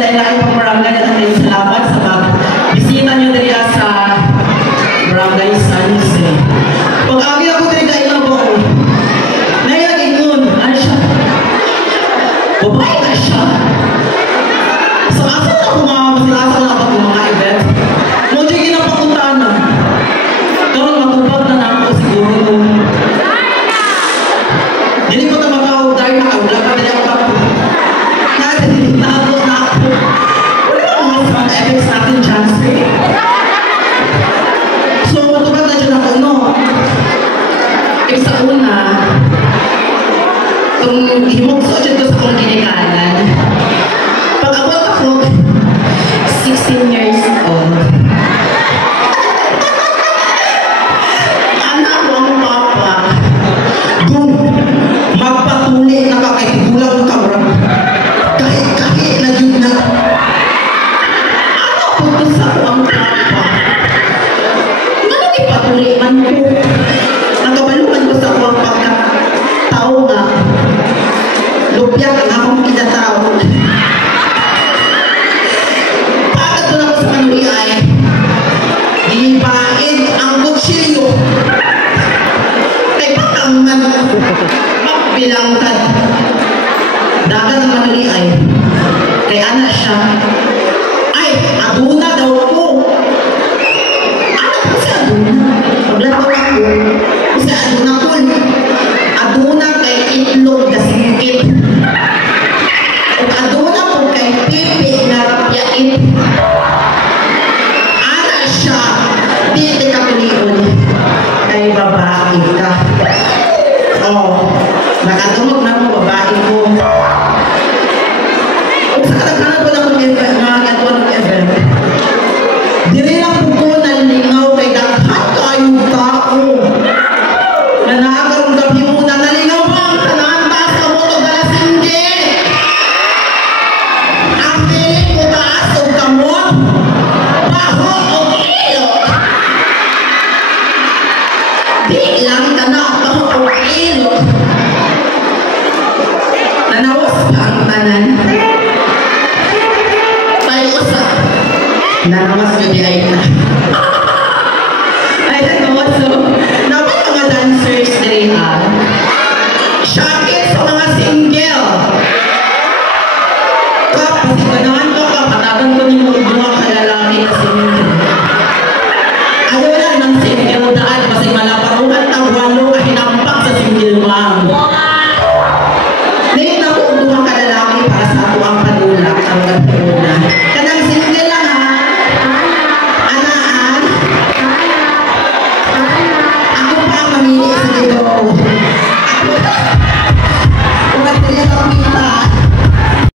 lain-lain pang barangay at ang salamat sa bisita nyo diri sa Barangay San Jose. Pag-agi ako diri ka ilang po, nayagin yun, ano siya? Babae na siya. So, asa na ako mga masilasa na ako mga event? Mo dyan ginapakuntaan na. Karoon matubag na ako siguro. Dili ko na mag-out dahil nakaula pa dili ako pa. Nago na ako. Wala ka mga sound effects natin chance eh. So, matubag na dyan ako, no? Sa una, itong himog sa dyan ko sa kong ginikanan. Pag abot ako, 16 years old. Anak ko ang papa. Doon, magpatuli na ka kay gulang ka, bro. Kahit na yun na. Ano po sa ko ang papa? Ano ipatuli man ko? Nagabaluman ko sa ko ang pagkatao nga. Lupya ka nga akong kinatao. Pagkat ko na ko sa kanuli ay ipain ang kutsilyo. Kay patang magbilangkan. Dagan ang kanuli ay kay anak siya. Ay, aduna daw ako. Anak ko si aduna. Paglaro ako. Kasi aduna ko. Aduna kay itlog na singkit. Aduna po kay pipi na rapyain. Anak siya. Di ka kuliyon. Kay babae ka. Oh, nakatulog na mo babae ko. Kung sa kataghanan ko na kung mga gagawa ng event, dili lang po ko nalingaw kay daghan kayong tao. Na nakakarong gabi mo na nalingaw pa ang tanan taas na mo ito galasingge. Ang piling mo taas o kamot, baho o ilot. Di lang ka na baho o ilot. Nanawas pa ang tanan. Payusa. Nanawas ka di ay na. Ay, nanawas so. Dapat mga dancers diri ha.